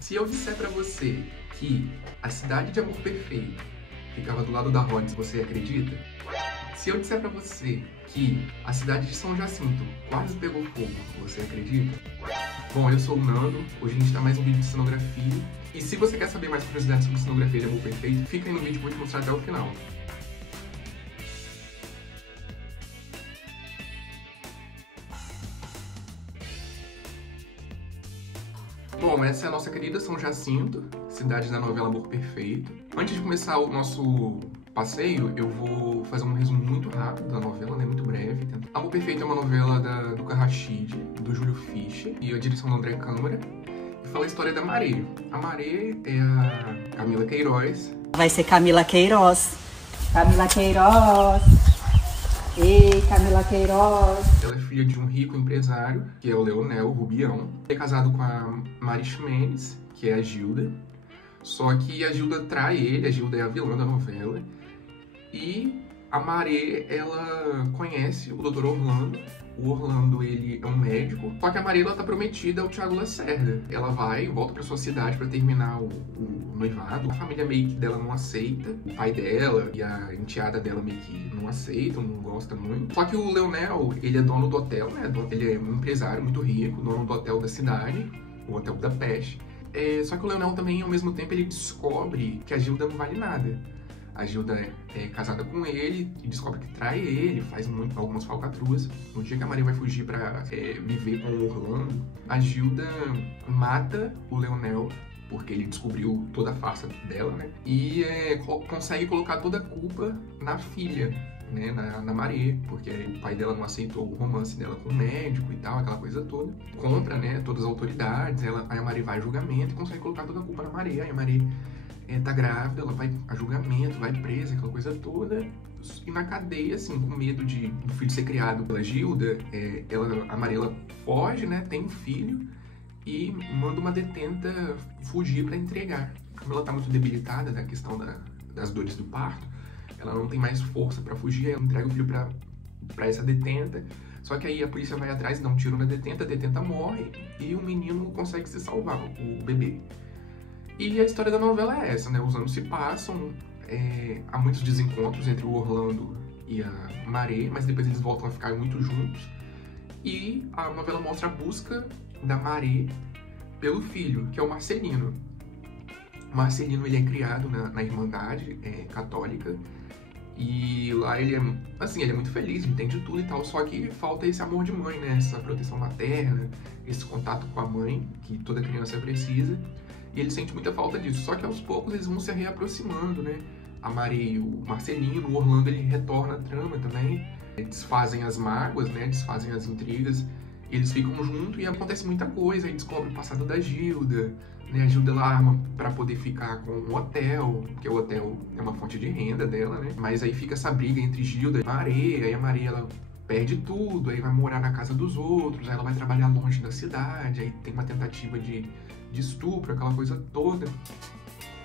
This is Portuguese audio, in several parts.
Se eu disser pra você que a cidade de Amor Perfeito ficava do lado da Rhodes, você acredita? Se eu disser pra você que a cidade de São Jacinto quase pegou fogo, você acredita? Bom, eu sou o Nando, hoje a gente tá mais um vídeo de cenografia. E se você quer saber mais curiosidades sobre cenografia de Amor Perfeito, fica aí no vídeo que eu vou te mostrar até o final. Bom, essa é a nossa querida São Jacinto, cidade da novela Amor Perfeito. Antes de começar o nosso passeio, eu vou fazer um resumo muito rápido da novela, né, muito breve. Amor Perfeito é uma novela do Rachid, do Júlio Fischer, e a direção do André Câmara, e fala a história da Maré. A Maré é a Camila Queiroz. Vai ser Camila Queiroz. Camila Queiroz. Ei, Camila Queiroz. Ela é filha de um rico empresário, que é o Leonel Rubião. É casado com a Mari Ximenes, que é a Gilda. Só que a Gilda trai ele, a Gilda é a vilã da novela. E a Maré, ela conhece o Dr. Orlando. O Orlando, ele é um médico. Só que a Maré, ela tá prometida ao Thiago Lacerda. Ela volta pra sua cidade pra terminar o noivado. A família meio que dela não aceita. O pai dela e a enteada dela meio que não aceitam, não gostam muito. Só que o Leonel, ele é dono do hotel, né? Ele é um empresário muito rico, dono do hotel da cidade, o Hotel Budapeste. Só que o Leonel também, ao mesmo tempo, ele descobre que a Gilda não vale nada. A Gilda é casada com ele e descobre que trai ele, faz algumas falcatruas. No dia que a Maria vai fugir pra viver com o Orlando, a Gilda mata o Leonel, porque ele descobriu toda a farsa dela, né? E consegue colocar toda a culpa na filha, né? Na Maré, porque o pai dela não aceitou o romance dela com o médico e tal, aquela coisa toda. Contra, né, todas as autoridades, aí a Maré vai a julgamento e consegue colocar toda a culpa na Maré. Aí a Maré tá grávida, ela vai a julgamento, vai presa, aquela coisa toda. E na cadeia, assim, com medo do filho ser criado pela Gilda, a Maré foge, né, tem um filho e manda uma detenta fugir para entregar. Como ela tá muito debilitada da questão das dores do parto, ela não tem mais força para fugir, ela entrega o filho para essa detenta. Só que aí a polícia vai atrás, dá um tiro na detenta, a detenta morre e o menino consegue se salvar, o bebê. E a história da novela é essa, né? Os anos se passam, há muitos desencontros entre o Orlando e a Maré, mas depois eles voltam a ficar muito juntos. E a novela mostra a busca da Maré pelo filho, que é o Marcelino. O Marcelino, ele é criado na Irmandade católica, e lá ele é muito feliz, entende tudo e tal, só que falta esse amor de mãe, né? Essa proteção materna, esse contato com a mãe, que toda criança precisa. E ele sente muita falta disso, só que aos poucos eles vão se reaproximando, né? A Maré e o Marcelino, o Orlando, ele retorna à trama também, desfazem as mágoas, né? Desfazem as intrigas, e eles ficam juntos e acontece muita coisa, aí descobre o passado da Gilda, né? A Gilda, ela arma pra poder ficar com o hotel, porque o hotel é uma fonte de renda dela, né? Mas aí fica essa briga entre Gilda e Maré, aí a Maré, ela perde tudo, aí vai morar na casa dos outros, aí ela vai trabalhar longe da cidade, aí tem uma tentativa de estupro, aquela coisa toda.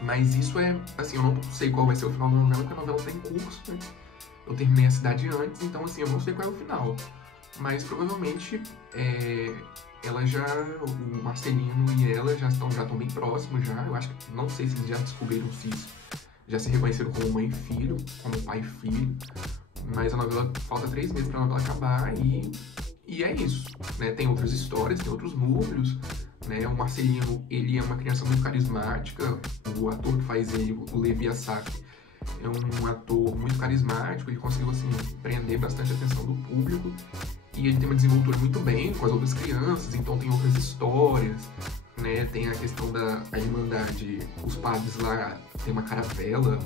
Mas isso assim, eu não sei qual vai ser o final da novela, porque a novela tá em curso, né? Eu terminei a cidade antes, então assim, eu não sei qual é o final. Mas provavelmente o Marcelino e ela já estão bem próximos já. Eu acho que, não sei se eles já descobriram se já se reconheceram como mãe e filho, como pai e filho. Mas a novela, falta 3 meses pra novela acabar e é isso, né? Tem outras histórias, tem outros núcleos, né? O Marcelino, ele é uma criança muito carismática. O ator que faz ele, o Levi Assaf, é um ator muito carismático. Ele conseguiu, assim, prender bastante a atenção do público. E ele tem uma desenvoltura muito bem com as outras crianças, então tem outras histórias, né? Tem a questão da Irmandade, os padres lá tem uma caravela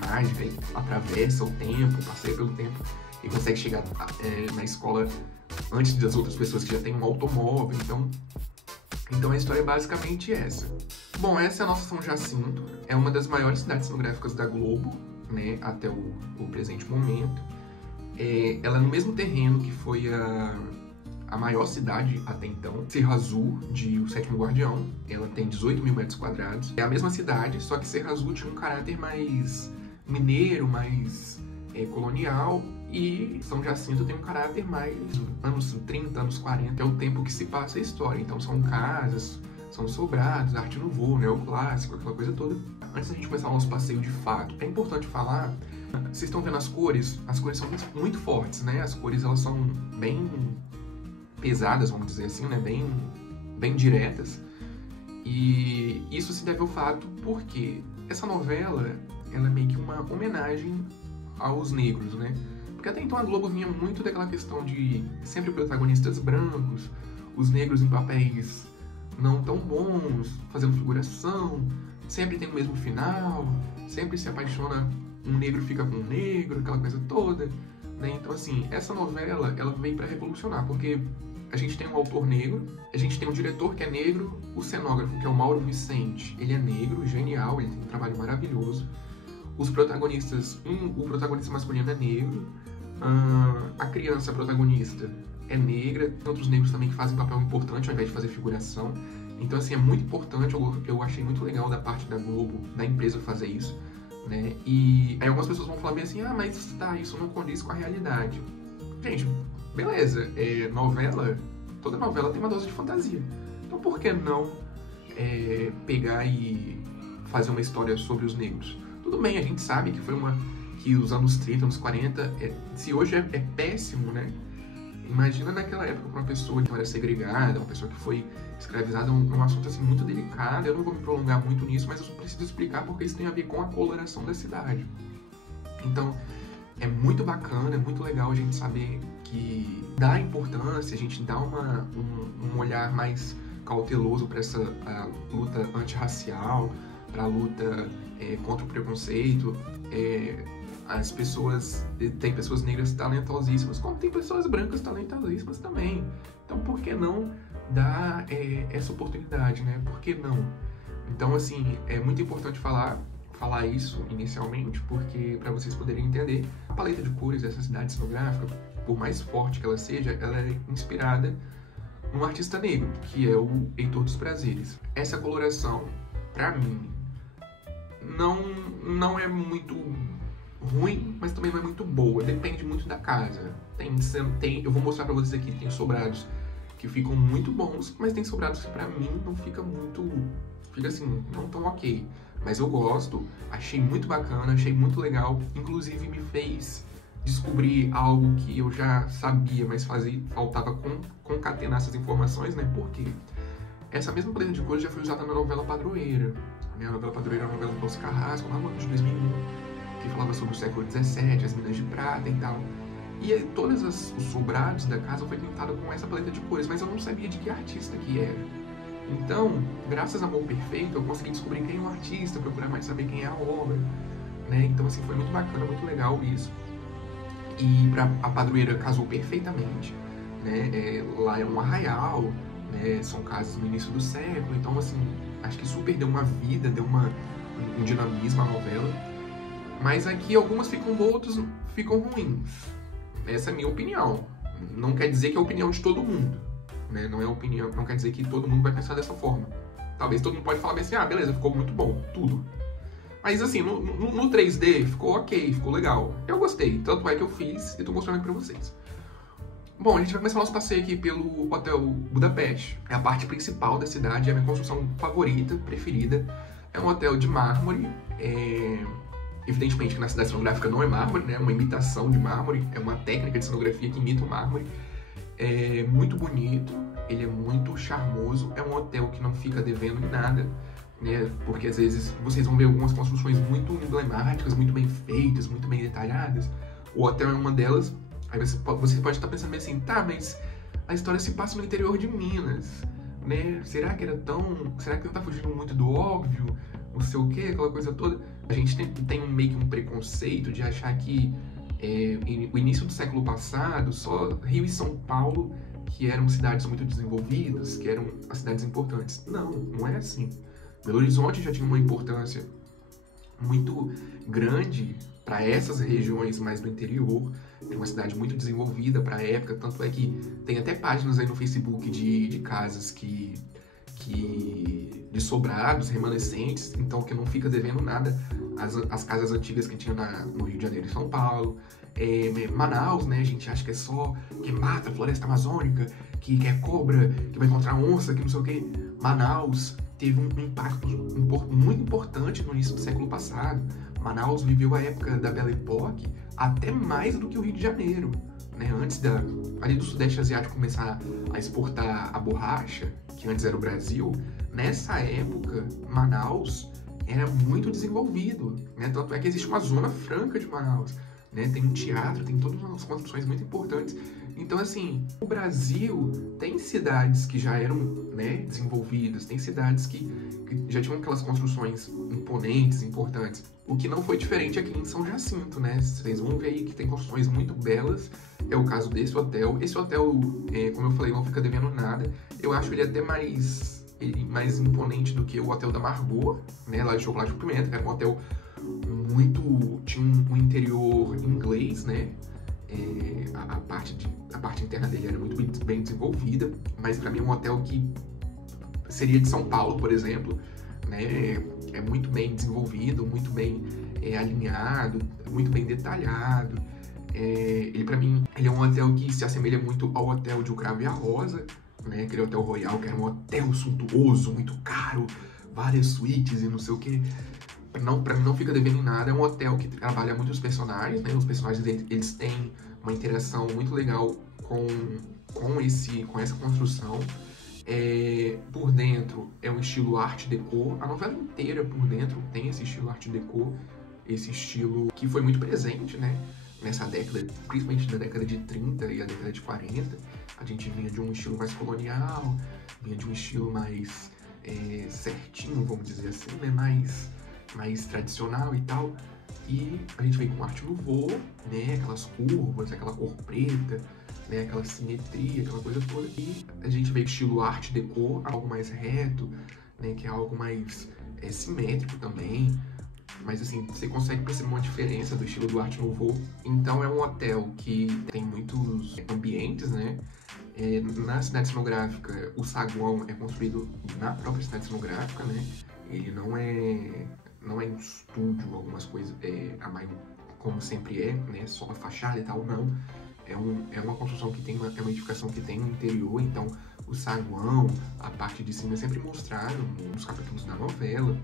mágica, e atravessa o tempo, passeia pelo tempo e consegue chegar na escola antes das outras pessoas que já têm um automóvel. Então a história é basicamente essa. Bom, essa é a nossa São Jacinto, é uma das maiores cidades cenográficas da Globo, né, até o presente momento. Ela é no mesmo terreno que foi a maior cidade até então, Serra Azul, de O Sétimo Guardião. Ela tem 18 mil metros quadrados. É a mesma cidade, só que Serra Azul tinha um caráter mais mineiro, mais colonial, e São Jacinto tem um caráter mais anos 30, anos 40, é o tempo que se passa a história. Então são casas, são os sobrados, arte nouveau, neoclássico, aquela coisa toda. Antes da gente começar o nosso passeio de fato, é importante falar, vocês estão vendo as cores são muito fortes, né? As cores, elas são bem pesadas, vamos dizer assim, né? Bem diretas. E isso se deve ao fato porque essa novela, ela é meio que uma homenagem aos negros, né? Porque até então a Globo vinha muito daquela questão de sempre protagonistas brancos, os negros em papéis não tão bons, fazendo figuração, sempre tem o mesmo final, sempre se apaixona, um negro fica com um negro, aquela coisa toda, né? Então, assim, essa novela, ela veio pra revolucionar, porque a gente tem um autor negro, a gente tem um diretor que é negro, o cenógrafo, que é o Mauro Vicente, ele é negro, genial, ele tem um trabalho maravilhoso. Os protagonistas, o protagonista masculino é negro, a criança protagonista é negra, tem outros negros também que fazem papel importante ao invés de fazer figuração. Então, assim, é muito importante, eu achei muito legal da parte da Globo, da empresa fazer isso, né? E aí algumas pessoas vão falar bem assim, mas tá, isso não condiz com a realidade. Gente, beleza, toda novela tem uma dose de fantasia. Então por que não pegar e fazer uma história sobre os negros? Tudo bem, a gente sabe que os anos 30, anos 40, se hoje é péssimo, né? Imagina naquela época uma pessoa que era segregada, uma pessoa que foi escravizada, um assunto assim muito delicado. Eu não vou me prolongar muito nisso, mas eu preciso explicar porque isso tem a ver com a coloração da cidade. Então, é muito bacana, é muito legal a gente saber que dá importância, a gente dá um olhar mais cauteloso para essa luta antirracial, para a luta contra o preconceito. Tem pessoas negras talentosíssimas, como tem pessoas brancas talentosíssimas também. Então, por que não dar essa oportunidade, né? Por que não? Então, assim, é muito importante falar isso inicialmente, porque para vocês poderem entender, a paleta de cores dessa cidade cenográfica, por mais forte que ela seja, ela é inspirada num artista negro, que é o Heitor dos Prazeres. Essa coloração, para mim, não é muito ruim, mas também não é muito boa. Depende muito da casa. Eu vou mostrar pra vocês aqui, tem sobrados que ficam muito bons, mas tem sobrados que pra mim não fica muito... Fica assim, não tão ok. Mas eu gosto, achei muito bacana, achei muito legal. Inclusive me fez descobrir algo que eu já sabia, mas faltava concatenar essas informações, né? Por quê? Essa mesma paleta de cores já foi usada na novela Padroeira. A novela Padroeira é uma novela do Paulo Carrasco, lá no ano de 2001, que falava sobre o século XVII, as Minas de Prata e tal. E aí, todos os sobrados da casa foi pintado com essa paleta de cores, mas eu não sabia de que artista que era. Então, graças a Amor Perfeito, eu consegui descobrir quem é o artista, procurar mais saber quem é a obra, né? Então, assim, foi muito bacana, muito legal isso. E a Padroeira casou perfeitamente, né? Lá é um arraial, né? São casas no início do século, então, assim, acho que super deu uma vida, deu um dinamismo à novela. Mas aqui algumas ficam boas, outras ficam ruins. Essa é a minha opinião. Não quer dizer que é a opinião de todo mundo, né? Não quer dizer que todo mundo vai pensar dessa forma. Talvez todo mundo pode falar bem assim, beleza, ficou muito bom, tudo. Mas assim, no 3D ficou ok, ficou legal. Eu gostei, tanto é que eu fiz e tô mostrando aqui pra vocês. Bom, a gente vai começar o nosso passeio aqui pelo Hotel Budapeste. É a parte principal da cidade, é a minha construção favorita, preferida. É um hotel de mármore, evidentemente que na cidade cenográfica não é mármore, né? É uma imitação de mármore, é uma técnica de cenografia que imita o mármore. É muito bonito, ele é muito charmoso, é um hotel que não fica devendo em nada, né? Porque às vezes vocês vão ver algumas construções muito emblemáticas, muito bem feitas, muito bem detalhadas. O hotel é uma delas. Aí você pode estar pensando assim, mas a história se passa no interior de Minas, né? Será que não tá fugindo muito do óbvio? Não sei o que, aquela coisa toda. A gente tem meio que um preconceito de achar que o início do século passado, só Rio e São Paulo que eram cidades muito desenvolvidas, que eram as cidades importantes. Não é assim. Belo Horizonte já tinha uma importância muito grande para essas regiões mais do interior. É uma cidade muito desenvolvida para a época, tanto é que tem até páginas aí no Facebook de casas de sobrados, remanescentes, então que não fica devendo nada as casas antigas que tinha no Rio de Janeiro e São Paulo. Manaus, né, a gente acha que é só que mata a floresta amazônica, que é cobra, que vai encontrar onça, que não sei o que. Manaus teve um impacto muito importante no início do século passado. Manaus viveu a época da Belle Époque até mais do que o Rio de Janeiro, né? Antes ali do Sudeste Asiático começar a exportar a borracha, que antes era o Brasil, nessa época, Manaus era muito desenvolvido, né? Tanto é que existe uma zona franca de Manaus, né? Tem um teatro, tem todas umas construções muito importantes. Então, assim, o Brasil tem cidades que já eram, né, desenvolvidas, tem cidades que já tinham aquelas construções imponentes, importantes. O que não foi diferente aqui em São Jacinto, né? Vocês vão ver aí que tem construções muito belas. É o caso desse hotel. Esse hotel, como eu falei, não fica devendo nada. Eu acho ele até mais imponente do que o hotel da Margot, né, lá de Chocolate com Pimenta, que era um hotel tinha um interior inglês, né? A parte interna dele era muito bem desenvolvida, mas para mim é um hotel que seria de São Paulo, por exemplo, né? É muito bem desenvolvido, muito bem alinhado, muito bem detalhado. Ele, para mim, ele é um hotel que se assemelha muito ao hotel de O Cravo e a Rosa, né? Aquele hotel Royal, que era um hotel suntuoso, muito caro, várias suítes e não sei o que. Pra mim não fica devendo em nada. É um hotel que trabalha muito os personagens, né? Os personagens eles têm uma interação muito legal com essa construção. Por dentro é um estilo art déco. A novela inteira por dentro tem esse estilo art déco, esse estilo que foi muito presente, né? Nessa década, principalmente na década de 30 e a década de 40. A gente vinha de um estilo mais colonial, vinha de um estilo mais certinho, vamos dizer assim, né? Mais tradicional e tal, e a gente veio com arte nouveau, né, aquelas curvas, aquela cor preta, né, aquela simetria, aquela coisa toda, e a gente veio com estilo art déco, algo mais reto, né, que é algo mais simétrico também, mas assim, você consegue perceber uma diferença do estilo do art nouveau. Então é um hotel que tem muitos ambientes, né, na cidade cenográfica o saguão é construído na própria cidade cenográfica, né, ele não é um estúdio, algumas coisas, como sempre né? Só a fachada e tal, não. É uma construção que tem é uma edificação que tem no interior, então o saguão, a parte de cima é sempre mostrado nos capítulos da novela.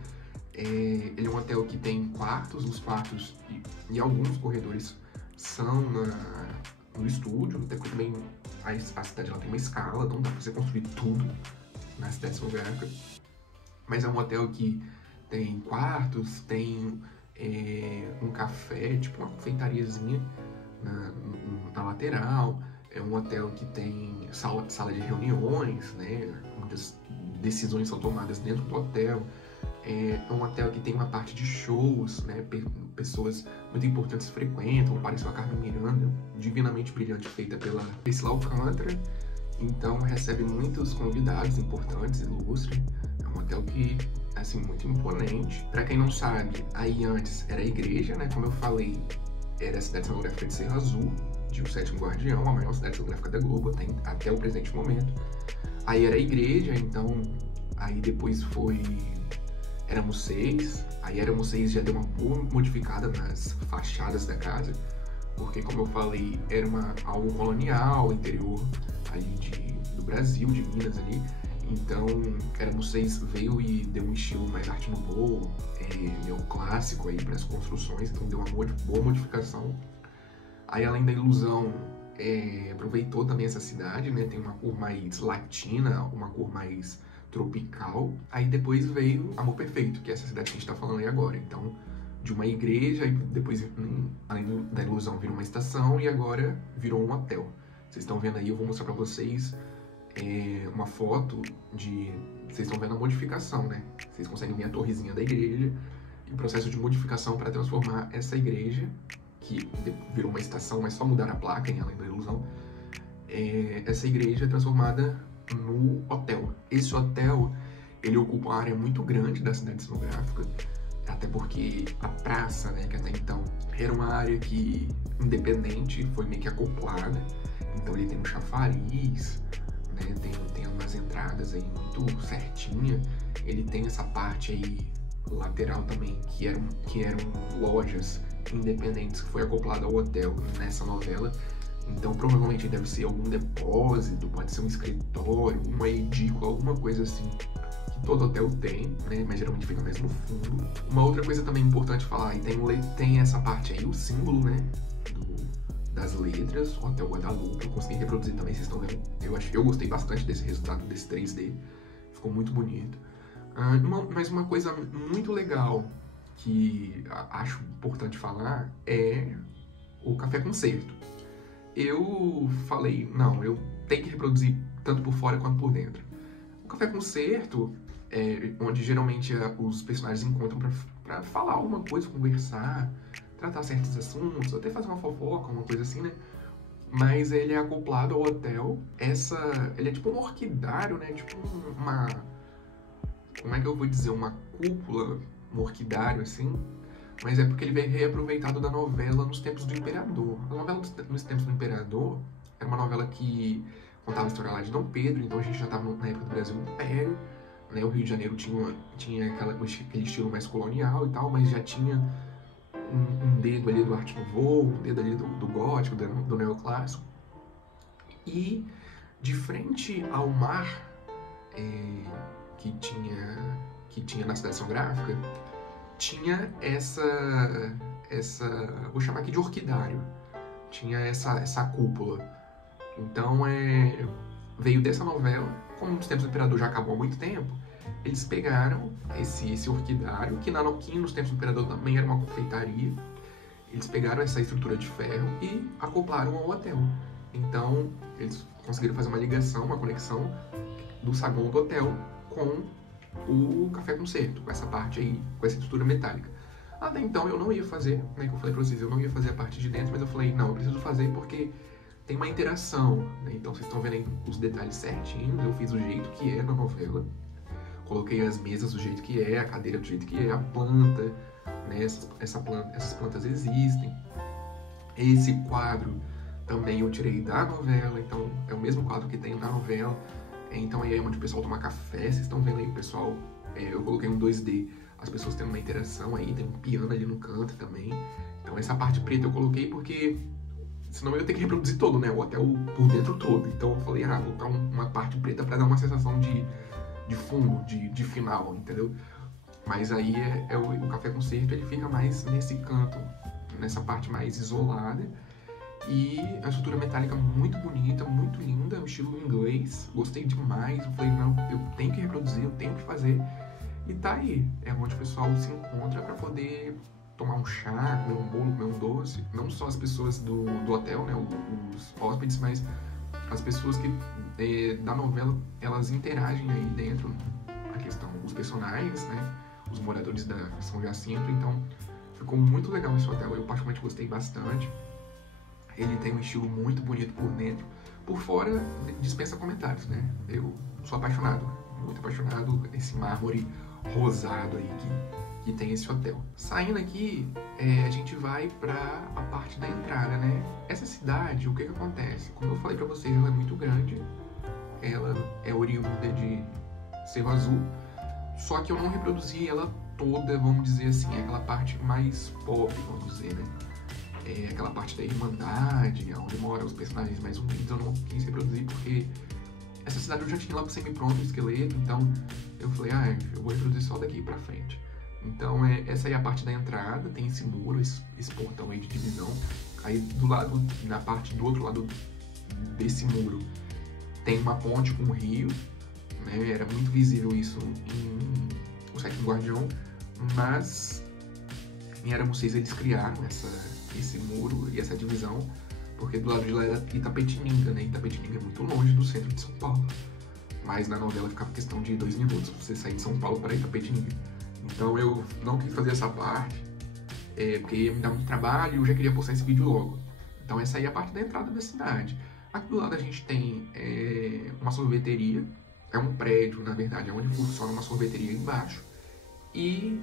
Ele é um hotel que tem quartos, os quartos e alguns corredores são no estúdio, até porque também a cidade ela tem uma escala, não dá pra você construir tudo na cidade cenográfica, mas é um hotel que tem quartos, tem um café, tipo uma confeitariazinha na lateral. É um hotel que tem sala de reuniões, né? Muitas decisões são tomadas dentro do hotel. É um hotel que tem uma parte de shows, né? Pessoas muito importantes frequentam. Apareceu a Carmen Miranda, divinamente brilhante, feita pela Priscila Alcântara. Então recebe muitos convidados importantes, ilustres. É um hotel que assim, muito imponente. Pra quem não sabe, aí antes era a igreja, né? Como eu falei, era a cidade cenográfica de Cerro Azul, de O Sétimo Guardião, a maior cidade cenográfica da Globo, até o presente momento. Aí era a igreja, então, aí depois éramos seis, já deu uma boa modificada nas fachadas da casa, porque, como eu falei, era algo colonial, interior ali do Brasil, de Minas ali. Então, Éramos Seis veio e deu um estilo mais art nouveau, neoclássico aí para as construções, então deu uma boa modificação. Aí, além da ilusão, aproveitou também essa cidade, né? Tem uma cor mais latina, uma cor mais tropical. Aí depois veio Amor Perfeito, que é essa cidade que a gente tá falando aí agora. Então, de uma igreja, e depois, além da ilusão, virou uma estação e agora virou um hotel. Vocês estão vendo aí, eu vou mostrar pra vocês uma foto vocês estão vendo a modificação, né? Vocês conseguem ver a torrezinha da igreja e o processo de modificação para transformar essa igreja, que virou uma estação, mas só mudar a placa, além da ilusão, essa igreja é transformada no hotel. Esse hotel, ele ocupa uma área muito grande da cidade cenográfica, até porque a praça, né, que até então era uma área que, independente, foi meio que acoplada. Então ele tem um chafariz, né, tem umas entradas aí muito certinha. Ele tem essa parte aí lateral também, que eram lojas independentes, que foi acoplada ao hotel nessa novela. Então provavelmente deve ser algum depósito, pode ser um escritório, uma edícula, alguma coisa assim que todo hotel tem, né? Mas geralmente fica mais no fundo. Uma outra coisa também importante falar, e tem essa parte aí, o símbolo, né? Das letras, o Hotel Guadalupe, eu consegui reproduzir também, vocês estão vendo. Eu gostei bastante desse resultado, desse 3D, ficou muito bonito. Mas uma coisa muito legal que acho importante falar é o café concerto. Eu falei, não, eu tenho que reproduzir tanto por fora quanto por dentro. O café concerto é onde geralmente os personagens encontram pra falar alguma coisa, conversar, tratar certos assuntos, até fazer uma fofoca, uma coisa assim, né? Mas ele é acoplado ao hotel. Ele é tipo um orquidário, né? Tipo uma... Como é que eu vou dizer? Uma cúpula, um orquidário, assim. Mas é porque ele veio reaproveitado da novela Nos Tempos do Imperador. A novela Nos Tempos do Imperador era uma novela que contava a história lá de Dom Pedro, então a gente já estava na época do Brasil Império, né? O Rio de Janeiro tinha aquele estilo mais colonial e tal, mas já tinha um dedo ali do Arte Nouveau, um dedo ali do gótico, do neoclássico. E de frente ao mar que tinha na Cidade Cenográfica, tinha essa vou chamar aqui de orquidário, tinha essa cúpula. Então veio dessa novela, como Nos Tempos do Imperador já acabou há muito tempo, eles pegaram esse orquidário, que Nos Tempos do Imperador também era uma confeitaria. Eles pegaram essa estrutura de ferro e acoplaram ao hotel. Então, eles conseguiram fazer uma ligação, uma conexão do saguão do hotel com o café concerto, com essa parte aí, com essa estrutura metálica. Até então eu não ia fazer, né, que eu falei pra vocês, eu não ia fazer a parte de dentro, mas eu falei, não, eu preciso fazer porque tem uma interação, né? Então vocês estão vendo aí os detalhes certinhos, eu fiz do jeito que é na novela. Coloquei as mesas do jeito que é, a cadeira do jeito que é, a planta, né? Essas plantas existem. Esse quadro também eu tirei da novela, então é o mesmo quadro que tem na novela. Então aí é onde o pessoal toma café, vocês estão vendo aí o pessoal, eu coloquei um 2D, as pessoas tendo uma interação aí, tem um piano ali no canto também. Então essa parte preta eu coloquei porque senão eu ia ter que reproduzir todo, né? O hotel por dentro todo. Então eu falei, vou colocar uma parte preta pra dar uma sensação de fundo, de final, entendeu? Mas aí o café concerto, ele fica mais nesse canto, nessa parte mais isolada. E a estrutura metálica muito bonita, muito linda, um estilo inglês, gostei demais. Eu falei, não, eu tenho que reproduzir, eu tenho que fazer. E tá aí, é onde o pessoal se encontra para poder tomar um chá, comer um bolo, comer um doce. Não só as pessoas do hotel, né, os hóspedes, mas as pessoas que da novela, elas interagem aí dentro, a questão, os personagens, né, os moradores da São Jacinto. Então ficou muito legal esse hotel, eu particularmente gostei bastante. Ele tem um estilo muito bonito por dentro. Por fora, dispensa comentários, né? Eu sou apaixonado, muito apaixonado, esse mármore rosado aí que tem esse hotel. Saindo aqui, a gente vai pra a parte da entrada, né? Essa cidade, o que acontece? Como eu falei pra vocês, ela é muito grande. Ela é oriunda de Cerro Azul. Só que eu não reproduzi ela toda, vamos dizer assim, aquela parte mais pobre, vamos dizer, né? Aquela parte da Irmandade, onde moram os personagens mais humildes, eu não quis reproduzir porque essa cidade eu já tinha lá semi-pronto o esqueleto, então eu falei, eu vou reproduzir só daqui pra frente. Então essa aí é a parte da entrada, tem esse muro, esse portão aí de divisão. Aí do lado, na parte do outro lado desse muro, tem uma ponte com um rio, né? Era muito visível isso em O Sétimo Guardião, mas em Éramos Seis eles criaram esse muro e essa divisão, porque do lado de lá era Itapetininga, né? Itapetininga é muito longe do centro de São Paulo, mas na novela ficava questão de 2 minutos pra você sair de São Paulo para Itapetininga. Então eu não quis fazer essa parte, porque ia me dar muito trabalho e eu já queria postar esse vídeo logo. Então essa aí é a parte da entrada da cidade. Aqui do lado a gente tem uma sorveteria, é um prédio, na verdade, é onde funciona uma sorveteria embaixo, e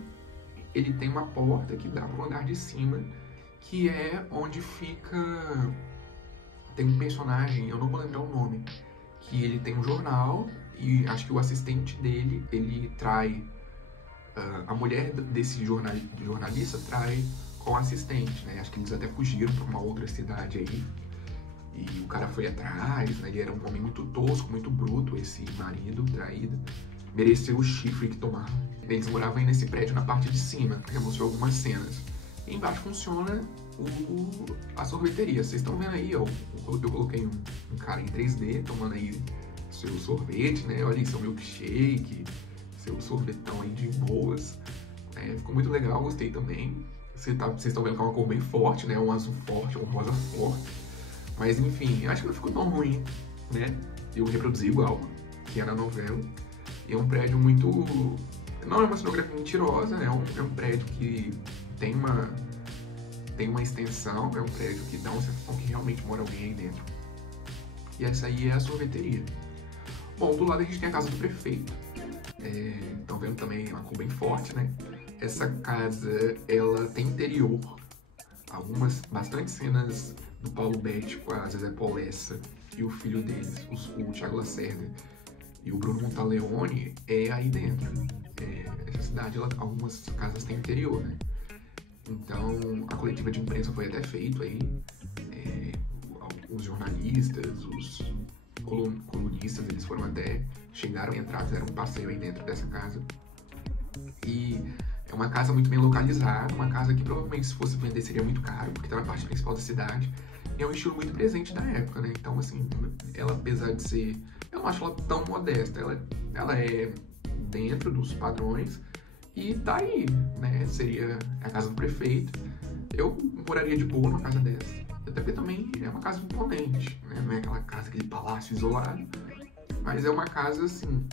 ele tem uma porta que dá para o andar de cima, que é onde fica... Tem um personagem, eu não vou lembrar o nome, que ele tem um jornal e acho que o assistente dele, ele trai... a mulher desse jornalista trai com o assistente, né? Acho que eles até fugiram para uma outra cidade aí. E o cara foi atrás, né? Ele era um homem muito tosco, muito bruto, esse marido traído. Mereceu o chifre que tomava. Eles moravam aí nesse prédio na parte de cima, que mostrou algumas cenas. E embaixo funciona a sorveteria. Vocês estão vendo aí, ó, eu coloquei um cara em 3D tomando aí seu sorvete, né? Olha aí, seu milkshake, seu sorvetão aí de boas. Ficou muito legal, gostei também. Vocês estão vendo que é uma cor bem forte, né? Um azul forte, um rosa forte. Mas enfim, acho que não ficou tão ruim, né? Eu reproduzi igual, que era a novela. E é um prédio muito... Não é uma cenografia mentirosa, é um prédio que tem uma extensão, é um prédio que dá uma sensação que realmente mora alguém aí dentro. E essa aí é a sorveteria. Bom, do lado a gente tem a casa do prefeito. Estão vendo também uma cor bem forte, né? Essa casa, ela tem interior. Bastante cenas do Paulo Betti com a Zezé Polessa e o filho deles, o Thiago Lacerda e o Bruno Montaleone, é aí dentro. Essa cidade, algumas casas têm interior, né? Então, a coletiva de imprensa foi até feito aí. Os jornalistas, os colunistas, eles chegaram a entrar, fizeram um passeio aí dentro dessa casa. E é uma casa muito bem localizada, uma casa que provavelmente se fosse vender seria muito caro, porque está na parte principal da cidade. E é um estilo muito presente da época, né? Então, assim, ela, apesar de ser... Eu não acho ela tão modesta, ela é dentro dos padrões e tá aí, né? Seria a casa do prefeito. Eu moraria de boa numa casa dessa. Até porque também é uma casa imponente, né? Não é aquela casa, aquele palácio isolado. Mas é uma casa, assim,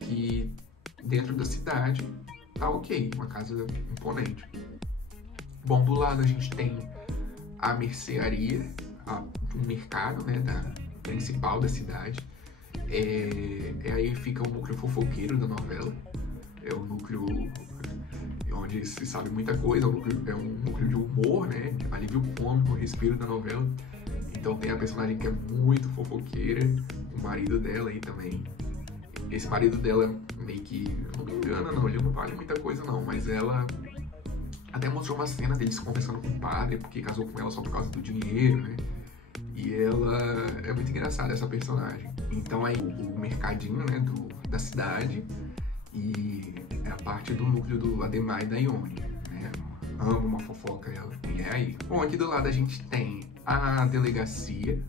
que dentro da cidade tá ok, uma casa imponente. Bom, do lado a gente tem a mercearia, um mercado, né, principal da cidade. Aí fica o núcleo fofoqueiro da novela. É o núcleo onde se sabe muita coisa, é um núcleo de humor, né? Alívio cômico, respiro da novela. Então tem a personagem que é muito fofoqueira, o marido dela aí também. Esse marido dela meio que, não me engana não, ele não vale muita coisa não, mas ela até mostrou uma cena deles conversando com o padre, porque casou com ela só por causa do dinheiro, né? E ela é muito engraçada, essa personagem. Então aí o mercadinho, né, da cidade, e é a parte do núcleo do Ademar e da Ione, né? Amo uma fofoca ela, e é aí. Bom, aqui do lado a gente tem a delegacia.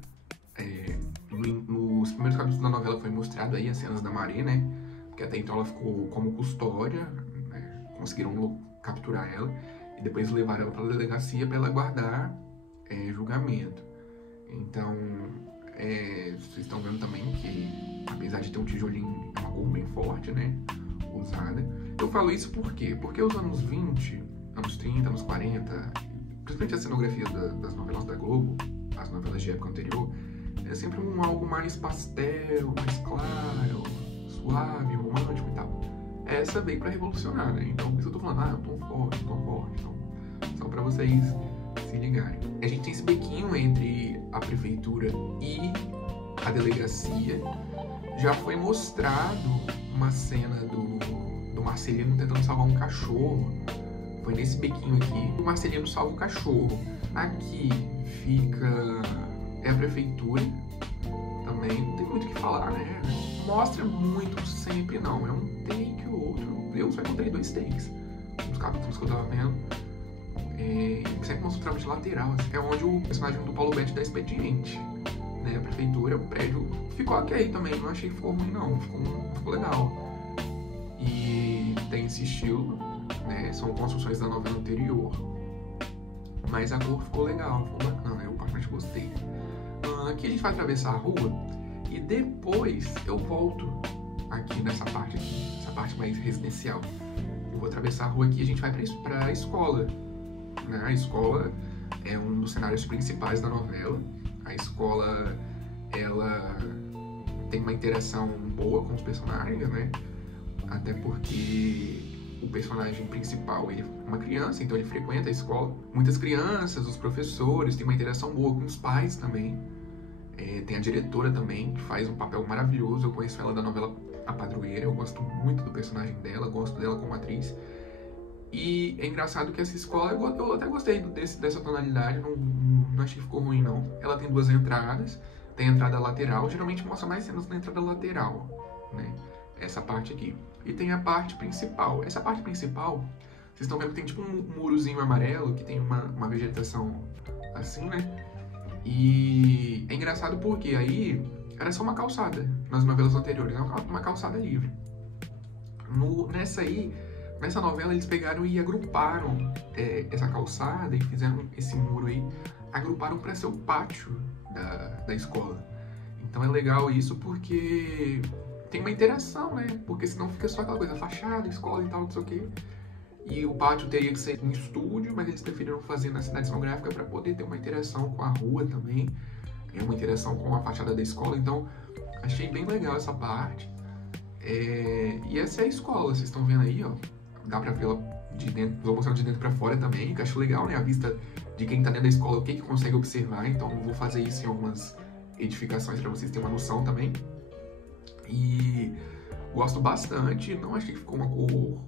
Nos primeiros capítulos da novela foi mostrado aí as cenas da Maré, né? Porque até então ela ficou como custódia, né? Conseguiram capturar ela e depois levaram ela para a delegacia para ela guardar julgamento. Então, vocês estão vendo também que, apesar de ter um tijolinho, é uma cor bem forte, né? Usada. Eu falo isso por quê? Porque os anos 20, anos 30, anos 40, principalmente a cenografia das novelas da Globo, as novelas de época anterior, é sempre algo mais pastel, mais claro, suave, romântico e tal. Essa veio pra revolucionar, né? Então, por isso eu tô falando, um tom forte. Então, só pra vocês se ligarem. A gente tem esse bequinho entre a prefeitura e a delegacia. Já foi mostrado uma cena do Marcelino tentando salvar um cachorro. Foi nesse bequinho aqui. O Marcelino salva o cachorro. Aqui fica... a prefeitura. Também não tem muito o que falar, né? Mostra muito sempre, não. É um take ou outro. Eu só encontrei 2 takes nos capítulos que eu tava vendo. Que sempre mostra o trâmite lateral. É onde o personagem do Paulo Betti dá expediente. Né? A prefeitura, o prédio ficou ok também. Não achei que ficou ruim, não. Ficou legal. E tem esse estilo, né? São construções da novela anterior. Mas a cor ficou legal, ficou bacana. Eu particularmente gostei. Aqui a gente vai atravessar a rua e depois eu volto aqui nessa parte aqui, essa parte mais residencial. Eu vou atravessar a rua aqui e a gente vai para a escola. Né? A escola é um dos cenários principais da novela. A escola, ela tem uma interação boa com os personagens, né? Até porque o personagem principal, ele é uma criança, então ele frequenta a escola. Muitas crianças, os professores, tem uma interação boa com os pais também. Tem a diretora também, que faz um papel maravilhoso. Eu conheço ela da novela A Padroeira, eu gosto muito do personagem dela, gosto dela como atriz. E é engraçado que essa escola, eu até gostei dessa tonalidade, não achei que ficou ruim não. Ela tem 2 entradas, tem a entrada lateral, geralmente mostra mais cenas na entrada lateral, né? Essa parte aqui. E tem a parte principal. Essa parte principal, vocês estão vendo que tem tipo um murozinho amarelo, que tem uma vegetação assim, né? E é engraçado porque aí era só uma calçada, nas novelas anteriores, uma calçada livre. Nessa novela eles pegaram e agruparam essa calçada e fizeram esse muro aí, agruparam para ser o pátio da escola. Então é legal isso porque tem uma interação, né? Porque senão fica só aquela coisa, fachada, escola e tal, não sei o quê. E o pátio teria que ser um estúdio, mas eles preferiram fazer na cidade cenográfica para poder ter uma interação com a rua também, uma interação com a fachada da escola. Então achei bem legal essa parte. E essa é a escola, vocês estão vendo aí, ó. Dá pra vê-la de dentro, vou mostrar de dentro pra fora também, que eu acho legal, né? A vista de quem tá dentro da escola, o que consegue observar. Então eu vou fazer isso em algumas edificações pra vocês terem uma noção também. E gosto bastante, não achei que ficou uma cor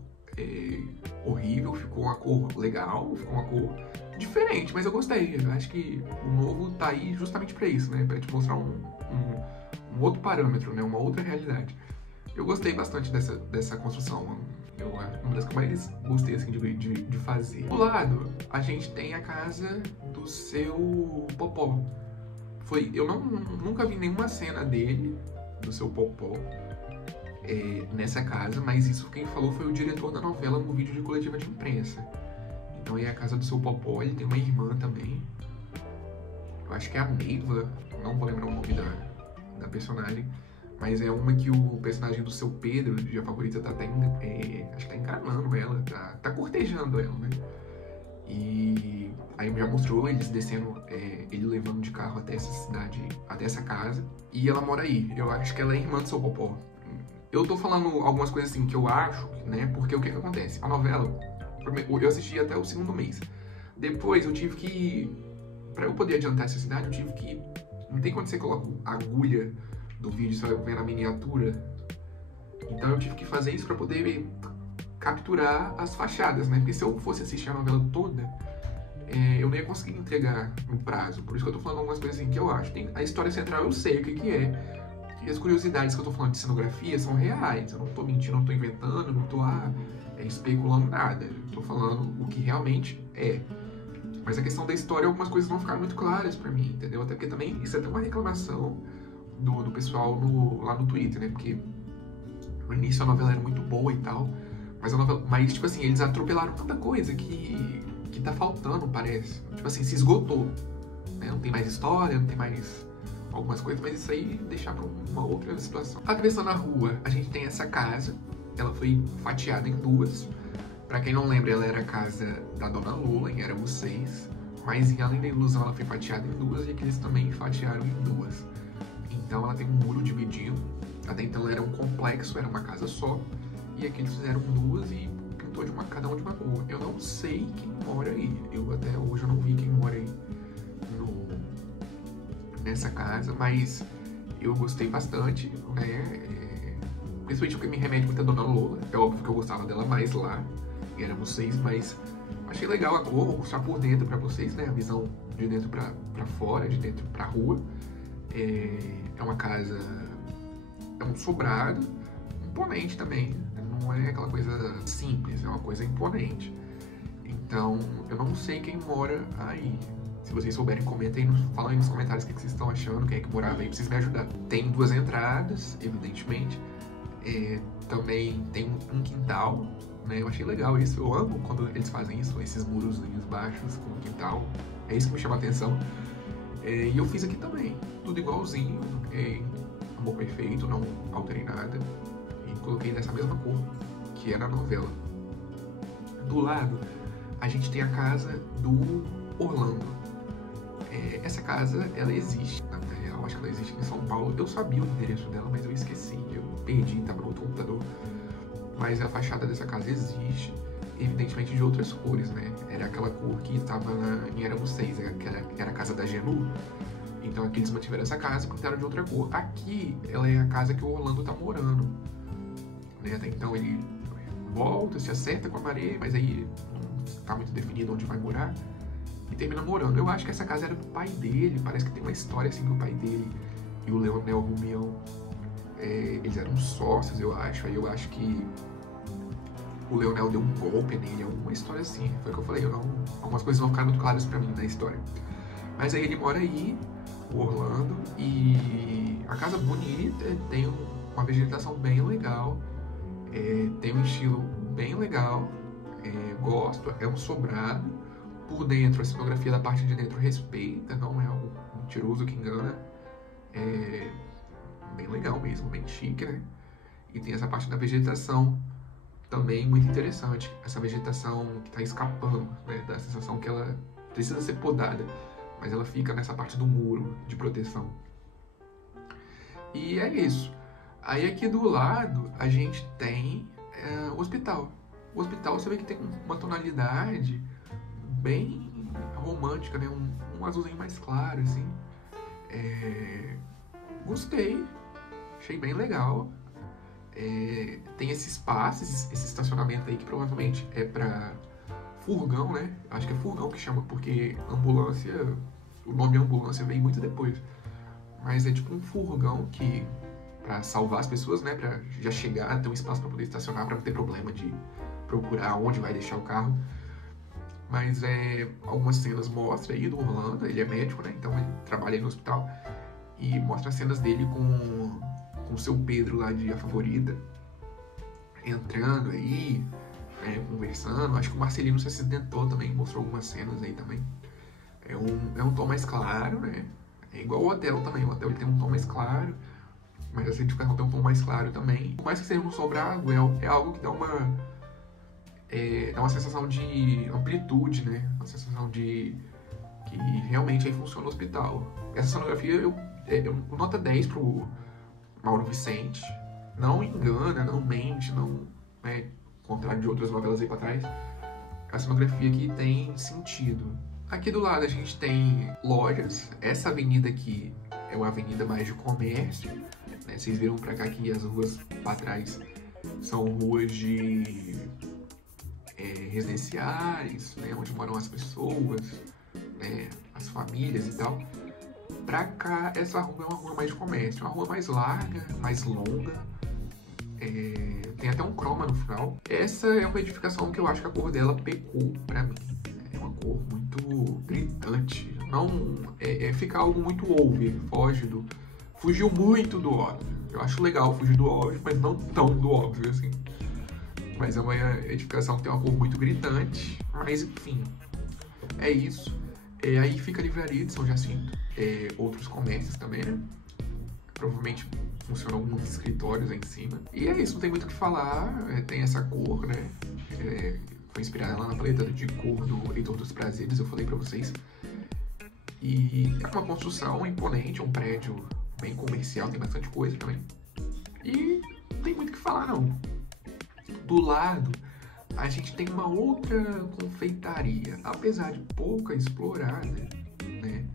horrível, ficou uma cor legal, ficou uma cor diferente, mas eu gostei. Eu acho que o novo tá aí justamente pra isso, né? Pra te mostrar um outro parâmetro, né? Uma outra realidade. Eu gostei bastante dessa construção, uma das que eu mais gostei assim, de fazer. Do lado, a gente tem a casa do seu Popó. Eu nunca vi nenhuma cena dele, do seu Popó, nessa casa, mas isso quem falou foi o diretor da novela no vídeo de coletiva de imprensa. Então é a casa do seu Popó, ele tem uma irmã também. Eu acho que é a Neiva, não vou lembrar o nome da personagem. Mas é uma que o personagem do seu Pedro, de A Favorita, tá até acho que tá enganando ela, tá cortejando ela, né? E aí já mostrou eles descendo, ele levando de carro até essa cidade, até essa casa. E ela mora aí. Eu acho que ela é irmã do seu Popó. Eu tô falando algumas coisas assim que eu acho, né? Porque o que acontece? A novela, eu assisti até o 2º mês. Depois eu tive que, pra eu poder adiantar essa cidade, eu tive que, não tem quando você coloca a agulha do vídeo, você vai ver na miniatura. Então eu tive que fazer isso para poder capturar as fachadas, né? Porque se eu fosse assistir a novela toda, eu não ia conseguir entregar no prazo. Por isso que eu tô falando algumas coisas assim que eu acho. A história central eu sei o que é. E as curiosidades que eu tô falando de cenografia são reais. Eu não tô mentindo, não tô inventando, não tô especulando nada. Eu tô falando o que realmente é. Mas a questão da história, algumas coisas não ficaram muito claras pra mim, entendeu? Até porque também isso é até uma reclamação do pessoal lá no Twitter, né? Porque no início a novela era muito boa e tal, mas tipo assim, eles atropelaram tanta coisa que tá faltando, parece. Tipo assim, se esgotou, né? Não tem mais história, não tem mais algumas coisas, mas isso aí deixar pra uma outra situação. Atravessando a rua, a gente tem essa casa, ela foi fatiada em 2. Pra quem não lembra, ela era a casa da Dona Lula, em Éramos 6, mas em Além da Ilusão ela foi fatiada em 2 e aqui eles também fatiaram em 2. Então ela tem um muro dividindo. Até então ela era um complexo, era uma casa só. E aqui eles fizeram 2 e pintou cada um de uma cor. Eu não sei quem mora aí. Até hoje eu não vi quem mora aí nessa casa, mas eu gostei bastante, né? Principalmente porque me remete muito a Dona Lola. É óbvio que eu gostava dela mais lá, em Éramos 6, mas achei legal a cor. Vou mostrar por dentro pra vocês, né? A visão de dentro pra fora, de dentro pra rua. É uma casa, é um sobrado imponente também, não é aquela coisa simples, é uma coisa imponente. Então eu não sei quem mora aí. Se vocês souberem, comentem, falem aí nos comentários o que vocês estão achando, quem é que morava aí, pra vocês me ajudar. Tem 2 entradas, evidentemente, também tem um quintal, né? Eu achei legal isso, eu amo quando eles fazem isso, esses murozinhos baixos com o quintal, é isso que me chama a atenção. E eu fiz aqui também, tudo igualzinho, amor perfeito, não alterei nada. E coloquei dessa mesma cor, que era a novela. Do lado, a gente tem a casa do Orlando. Essa casa, ela existe, na vida real, acho que ela existe em São Paulo. Eu sabia o endereço dela, mas eu esqueci, eu perdi, estava no outro computador. Mas a fachada dessa casa existe, evidentemente de outras cores, né? Era aquela cor que estava em Éramos 6, que era a casa da Genu. Então aqui eles mantiveram essa casa e pintaram de outra cor. Aqui, ela é a casa que o Orlando tá morando, né? Até então ele volta, se acerta com a Maré, mas aí não tá muito definido onde vai morar. E termina morando. Eu acho que essa casa era do pai dele, parece que tem uma história assim que o pai dele e o Leonel Rumião, eles eram sócios, eu acho. Aí eu acho que o Leonel deu um golpe nele, uma história assim. Foi o que eu falei, algumas coisas não ficaram muito claras pra mim na história. Mas aí ele mora aí, o Orlando, e a casa bonita, tem uma vegetação bem legal, tem um estilo bem legal, gosto, é um sobrado. Por dentro, a cenografia da parte de dentro respeita, não é algo mentiroso que engana. É bem legal mesmo, bem chique, né? E tem essa parte da vegetação também muito interessante. Essa vegetação que tá escapando, né? Da sensação que ela precisa ser podada, mas ela fica nessa parte do muro de proteção. E é isso. Aí aqui do lado a gente tem o hospital. O hospital você vê que tem uma tonalidade bem romântica, né? Um azulzinho mais claro, assim. Gostei. Achei bem legal. Tem esse espaço, esse estacionamento aí que provavelmente é pra furgão, né? Acho que é furgão que chama, porque ambulância, o nome ambulância veio muito depois. Mas é tipo um furgão que, pra salvar as pessoas, né? Pra já chegar, ter um espaço pra poder estacionar, pra não ter problema de procurar onde vai deixar o carro. Mas algumas cenas mostram aí do Orlando, ele é médico, né? Então ele trabalha aí no hospital. E mostra as cenas dele com o seu Pedro lá de A Favorita, entrando aí, conversando. Acho que o Marcelino se acidentou também, mostrou algumas cenas aí também. É um tom mais claro, né? É igual o Hotel também, o Hotel ele tem um tom mais claro, mas a Edificação tem um tom mais claro também. Por mais que seja um sobrado, é algo que dá uma sensação de amplitude, né? Uma sensação de que realmente aí funciona o hospital. Essa cenografia eu nota 10 pro Mauro Vicente. Não engana, não mente, não é contrário de outras novelas aí pra trás. A cenografia aqui tem sentido. Aqui do lado a gente tem lojas. Essa avenida aqui é uma avenida mais de comércio, né? Vocês viram pra cá que as ruas pra trás são ruas de residenciais, né? Onde moram as pessoas, né? As famílias e tal. Pra cá, essa rua é uma rua mais de comércio, uma rua mais larga, mais longa. Tem até um croma no final. Essa é uma edificação que eu acho que a cor dela pecou pra mim. É uma cor muito gritante. Não, fica algo muito over, fugiu muito do óbvio. Eu acho legal fugir do óbvio, mas não tão do óbvio assim. Mas é uma edificação que tem uma cor muito gritante. Mas enfim, é isso. Aí fica a livraria de São Jacinto. Outros comércios também, né? Provavelmente funcionam alguns escritórios aí em cima. E é isso, não tem muito o que falar. Tem essa cor, né? Foi inspirada lá na paleta de cor do Heitor dos Prazeres, eu falei pra vocês. E é uma construção imponente, um prédio bem comercial, tem bastante coisa também. E não tem muito o que falar, não. Do lado, a gente tem uma outra confeitaria, apesar de pouca explorada, né?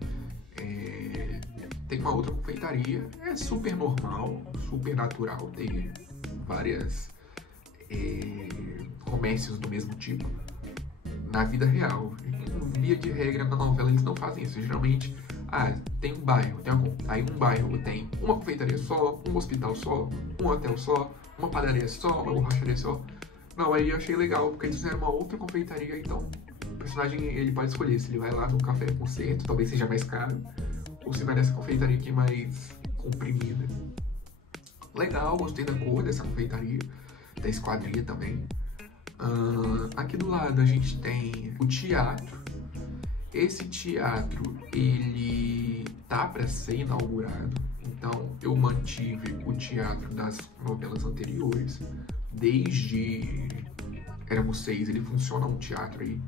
Tem uma outra confeitaria, é super normal, super natural, tem várias comércios do mesmo tipo na vida real. Em via de regra, na novela eles não fazem isso. Geralmente, tem um bairro, aí um bairro tem uma confeitaria só, um hospital só, um hotel só, uma padaria só, uma borracharia só. Não, aí eu achei legal, porque eles fizeram uma outra confeitaria, então o personagem ele pode escolher se ele vai lá no Café Concerto, talvez seja mais caro, ou se vai nessa confeitaria aqui mais comprimida. Legal, gostei da cor dessa confeitaria, da esquadria também. Aqui do lado a gente tem o teatro. Esse teatro, ele tá para ser inaugurado, então eu mantive o teatro das novelas anteriores. Desde Éramos Seis, ele funciona um teatro aí.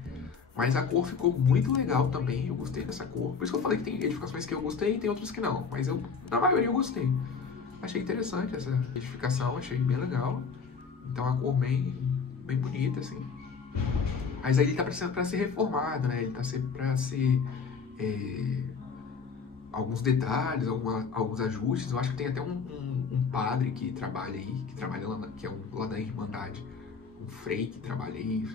Mas a cor ficou muito legal também, eu gostei dessa cor. Por isso que eu falei que tem edificações que eu gostei e tem outras que não. Mas na maioria eu gostei. Achei interessante essa edificação, achei bem legal. Então a cor bem bonita, assim. Mas aí ele tá precisando pra ser reformado, né? Ele tá pra ser... alguns detalhes, alguns ajustes. Eu acho que tem até um padre que trabalha aí, que trabalha lá, que é lá da Irmandade, um Frei que trabalha aí,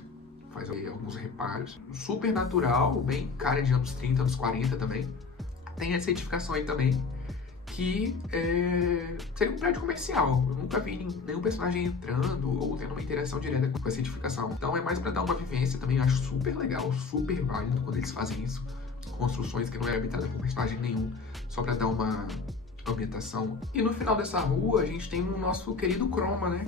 faz alguns reparos. Super natural, bem cara de anos 30, anos 40 também. Tem essa edificação aí também, que seria um prédio comercial. Eu nunca vi nenhum personagem entrando ou tendo uma interação direta com essa edificação. Então é mais pra dar uma vivência também, eu acho super legal, super válido quando eles fazem isso. Construções que não é habitada por personagem nenhum, só pra dar uma ambientação. E no final dessa rua a gente tem o nosso querido Chroma, né?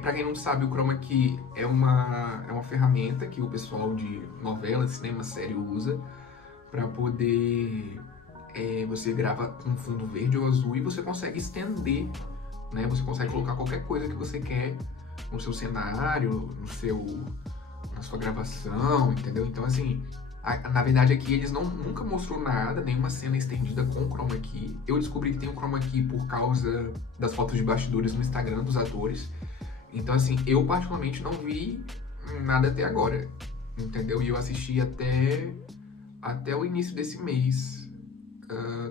Pra quem não sabe, o Chroma Key é uma ferramenta que o pessoal de novela, cinema, série usa pra poder... você grava com fundo verde ou azul e você consegue estender, né? Você consegue colocar qualquer coisa que você quer no seu cenário, na sua gravação, entendeu? Então, assim, na verdade aqui eles nunca mostrou nada, nenhuma cena estendida com o Chroma Key. Eu descobri que tem o Chroma Key por causa das fotos de bastidores no Instagram dos atores. Então, assim, eu particularmente não vi nada até agora, entendeu? E eu assisti até o início desse mês.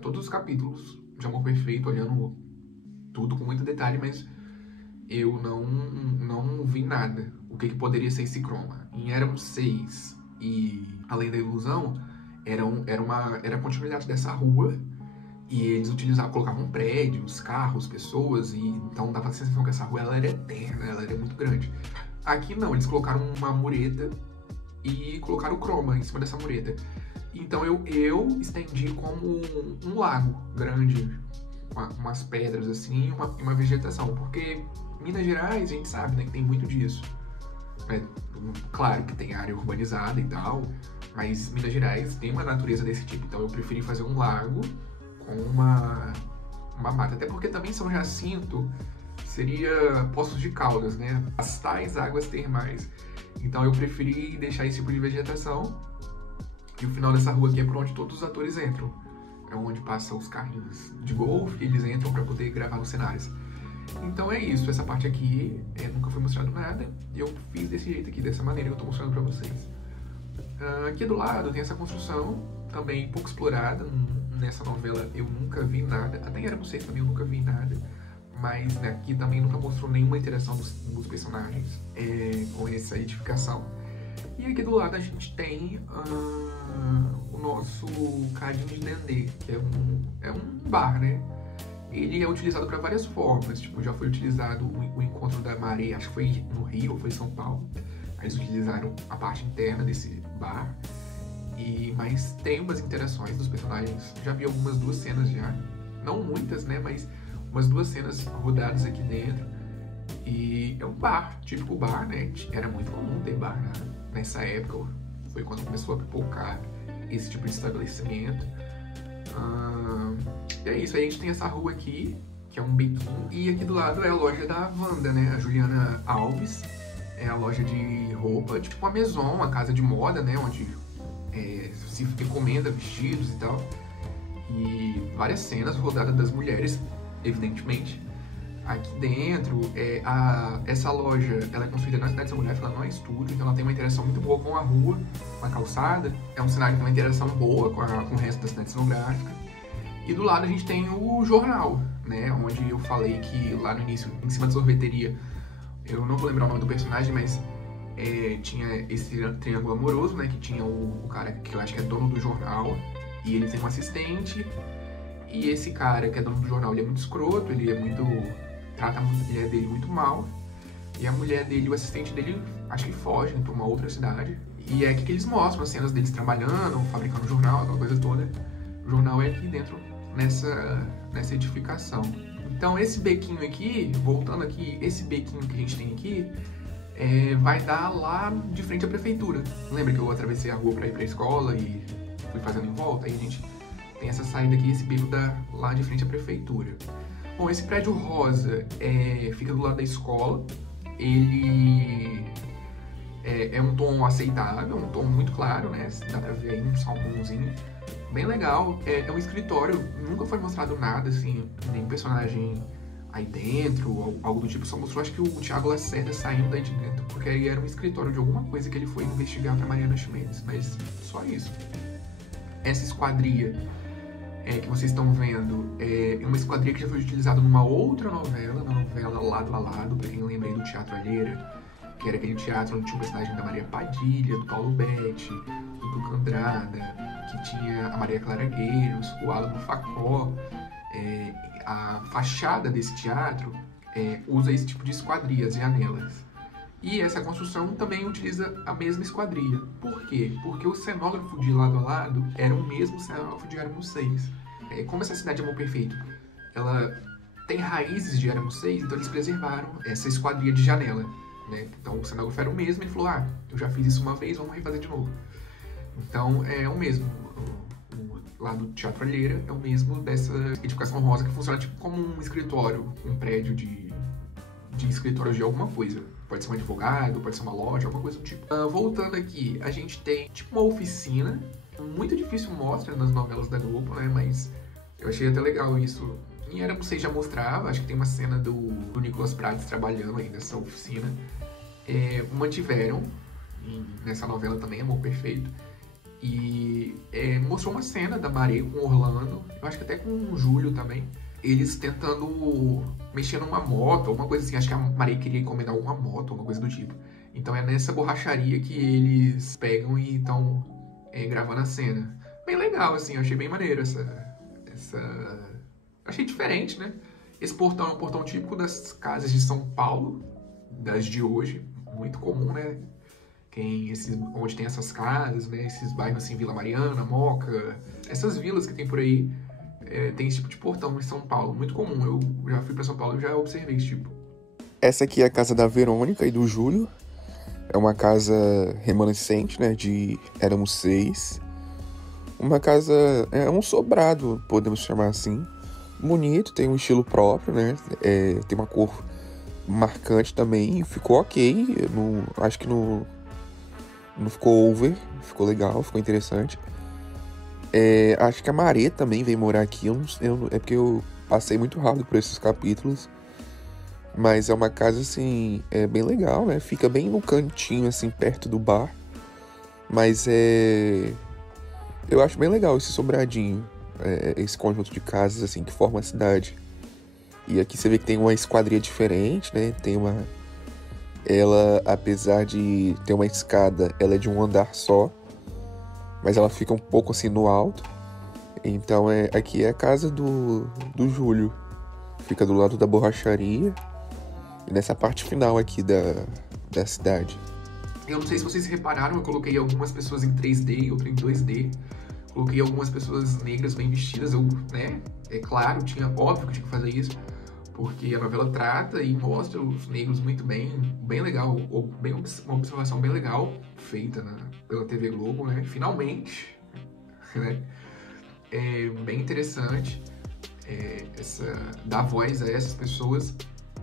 Todos os capítulos de Amor Perfeito, olhando tudo com muito detalhe, mas eu não vi nada. O que poderia ser esse Chroma? Em Éramos Seis e Além da Ilusão, era a continuidade dessa rua, e eles colocavam prédios, carros, pessoas, e então dava a sensação que essa rua ela era eterna, ela era muito grande. Aqui não, eles colocaram uma mureta e colocaram o Chroma em cima dessa mureta. Então eu estendi como um lago grande, com umas pedras assim e uma vegetação. Porque Minas Gerais, a gente sabe, né, que tem muito disso. Claro que tem área urbanizada e tal, mas Minas Gerais tem uma natureza desse tipo. Então eu preferi fazer um lago com uma mata. Até porque também São Jacinto seria Poços de Caldas, né? As tais águas termais. Então eu preferi deixar esse tipo de vegetação. E o final dessa rua aqui é por onde todos os atores entram. É onde passam os carrinhos de golfe, eles entram para poder gravar nos cenários. Então é isso, essa parte aqui nunca foi mostrado nada. E eu fiz desse jeito aqui, dessa maneira que eu tô mostrando para vocês. Aqui do lado tem essa construção, também pouco explorada. Nessa novela eu nunca vi nada. Até em Éramos Seis também eu nunca vi nada. Mas aqui também nunca mostrou nenhuma interação dos personagens com essa edificação. E aqui do lado a gente tem o nosso Cadinho de Dendê, que é um bar, né? Ele é utilizado para várias formas, tipo, já foi utilizado o encontro da Maré, acho que foi no Rio ou foi em São Paulo. Aí eles utilizaram a parte interna desse bar, mas tem umas interações dos personagens. Já vi algumas 2 cenas já, não muitas, né? Mas umas 2 cenas rodadas aqui dentro. E é um bar, típico bar, né? Era muito comum ter bar nessa época, foi quando começou a pipocar esse tipo de estabelecimento. E é isso, aí a gente tem essa rua aqui, que é um bequinho, e aqui do lado é a loja da Wanda, né? A Juliana Alves, é a loja de roupa, tipo uma maison, uma casa de moda, né? Onde se encomenda vestidos e tal. E várias cenas rodadas das mulheres, evidentemente. Aqui dentro, essa loja ela é construída na Cidade de São Gonçalo, ela não é estúdio, então ela tem uma interação muito boa com a rua, com a calçada. É um cenário que tem uma interação boa com o resto da cidade cenográfica. E do lado a gente tem o jornal, né? Onde eu falei que lá no início, em cima da sorveteria, eu não vou lembrar o nome do personagem, mas tinha esse triângulo amoroso, né? Que tinha o cara que eu acho que é dono do jornal, e ele tem um assistente. E esse cara que é dono do jornal, ele é muito escroto, trata a mulher dele muito mal. E a mulher dele, o assistente dele, acho que fogem pra uma outra cidade. E é aqui que eles mostram as cenas deles trabalhando, fabricando jornal, aquela coisa toda. O jornal é aqui dentro, nessa edificação. Então esse bequinho aqui, voltando aqui, esse bequinho que a gente tem aqui, vai dar lá de frente à prefeitura. Lembra que eu atravessei a rua pra ir pra escola e fui fazendo em volta? Aí a gente tem essa saída aqui, esse beco dá lá de frente à prefeitura. Bom, esse prédio rosa fica do lado da escola. Ele é um tom aceitável, um tom muito claro, né? Dá pra ver aí um salmãozinho. Bem legal. É um escritório, nunca foi mostrado nada, assim, nenhum personagem aí dentro, ou algo do tipo. Só mostrou, acho que o Thiago Lacerda saindo daí de dentro, porque aí era um escritório de alguma coisa que ele foi investigar pra Mariana Ximenes, mas só isso. Essa esquadria que vocês estão vendo é uma esquadria que já foi utilizada numa outra novela, na novela Lado a Lado, pra quem lembra aí do Teatro Alheira, que era aquele teatro onde tinha o personagem da Maria Padilha, do Paulo Betti, do Tuca Andrada, que tinha a Maria Clara Gueiros, o Alan Facó. A fachada desse teatro usa esse tipo de esquadria, as janelas. E essa construção também utiliza a mesma esquadria. Por quê? Porque o cenógrafo de lado a lado era o mesmo cenógrafo de Éramos Seis. Como essa cidade de Amor Perfeito, ela tem raízes de Éramos Seis, então eles preservaram essa esquadria de janela, né? Então o cenógrafo era o mesmo, ele falou, eu já fiz isso uma vez, vamos refazer de novo. Então é o mesmo. Lá do Teatro Alheira é o mesmo dessa edificação rosa, que funciona tipo como um escritório, um prédio de escritório de alguma coisa. Pode ser um advogado, pode ser uma loja, alguma coisa do tipo. Voltando aqui, a gente tem tipo uma oficina, muito difícil mostra nas novelas da Globo, né? Mas eu achei até legal isso. Em Éramos Seis já mostrava, acho que tem uma cena do Nicolas Prates trabalhando aí nessa oficina. Mantiveram nessa novela também, Amor Perfeito. E mostrou uma cena da Maré com o Orlando, eu acho que até com o Júlio também, eles tentando mexer numa moto, alguma coisa assim. Acho que a Maré queria encomendar uma moto, alguma coisa do tipo. Então é nessa borracharia que eles pegam e estão gravando a cena. Bem legal, assim, eu achei bem maneiro essa... Achei diferente, né? Esse portão é um portão típico das casas de São Paulo, das de hoje, muito comum, né? Onde tem essas casas, né? Esses bairros assim, Vila Mariana, Moca, essas vilas que tem por aí, tem esse tipo de portão em São Paulo, muito comum. Eu já fui pra São Paulo e já observei esse tipo. Essa aqui é a casa da Verônica e do Júlio. É uma casa remanescente, né? De Éramos Seis. Uma casa... um sobrado, podemos chamar assim. Bonito, tem um estilo próprio, né? Tem uma cor marcante também. Ficou ok. Acho que não ficou over, ficou legal, ficou interessante. Acho que a Maré também veio morar aqui. É porque eu passei muito rápido por esses capítulos. Mas é uma casa, assim, bem legal, né? Fica bem no cantinho, assim, perto do bar. Mas eu acho bem legal esse sobradinho. Esse conjunto de casas, assim, que forma a cidade. E aqui você vê que tem uma esquadria diferente, né? Ela, apesar de ter uma escada, ela é de um andar só, mas ela fica um pouco assim no alto. Então aqui é a casa do Júlio. Fica do lado da borracharia e nessa parte final aqui da cidade. Eu não sei se vocês repararam, eu coloquei algumas pessoas em 3D e outra em 2D. Coloquei algumas pessoas negras bem vestidas, né? É claro, óbvio que tinha que fazer isso, porque a novela trata e mostra os negros muito bem legal, uma observação bem legal, feita pela TV Globo, né? Finalmente, né? É bem interessante dar voz a essas pessoas.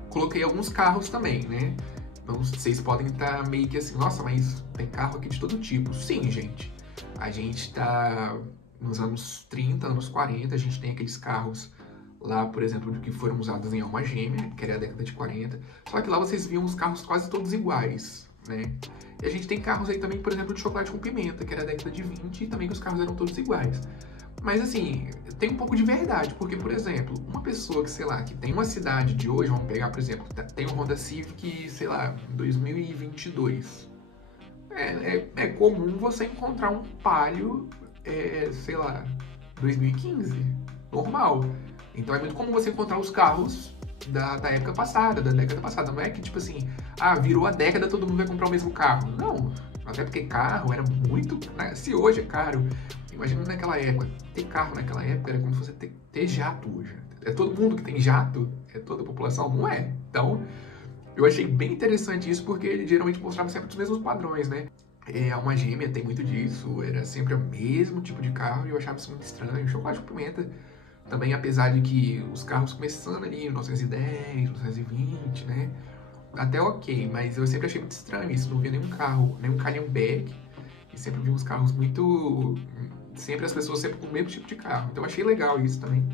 Coloquei alguns carros também, né? Então vocês podem estar meio que assim, nossa, mas tem carro aqui de todo tipo. Sim, gente. A gente tá nos anos 30, anos 40, a gente tem aqueles carros lá, por exemplo, que foram usados em Alma Gêmea, que era a década de 40. Só que lá vocês viam os carros quase todos iguais, né? E a gente tem carros aí também, por exemplo, de chocolate com pimenta, que era a década de 20, e também que os carros eram todos iguais. Mas assim, tem um pouco de verdade, porque, por exemplo, uma pessoa que, sei lá, que tem uma cidade de hoje, vamos pegar, por exemplo, tem um Honda Civic, sei lá, 2022. É comum você encontrar um Palio, sei lá, 2015, normal. Então é muito comum você encontrar os carros da época passada, da década passada. Não é que, tipo assim, virou a década, todo mundo vai comprar o mesmo carro. Não, até porque carro era muito... Né? Se hoje é caro, imagina naquela época. Ter carro naquela época era como se você ter jato hoje. É todo mundo que tem jato? É toda a população? Não é. Então, eu achei bem interessante isso, porque ele geralmente mostrava sempre os mesmos padrões, né? A Alma Gêmea tem muito disso, era sempre o mesmo tipo de carro e eu achava isso muito estranho. Chocolate com pimenta também, apesar de que os carros começando ali em 1910, 1920, né? Até ok, mas eu sempre achei muito estranho isso. Não via nenhum carro, nenhum Calhambeck. E sempre vi uns carros muito... Sempre as pessoas sempre com o mesmo tipo de carro. Então eu achei legal isso também.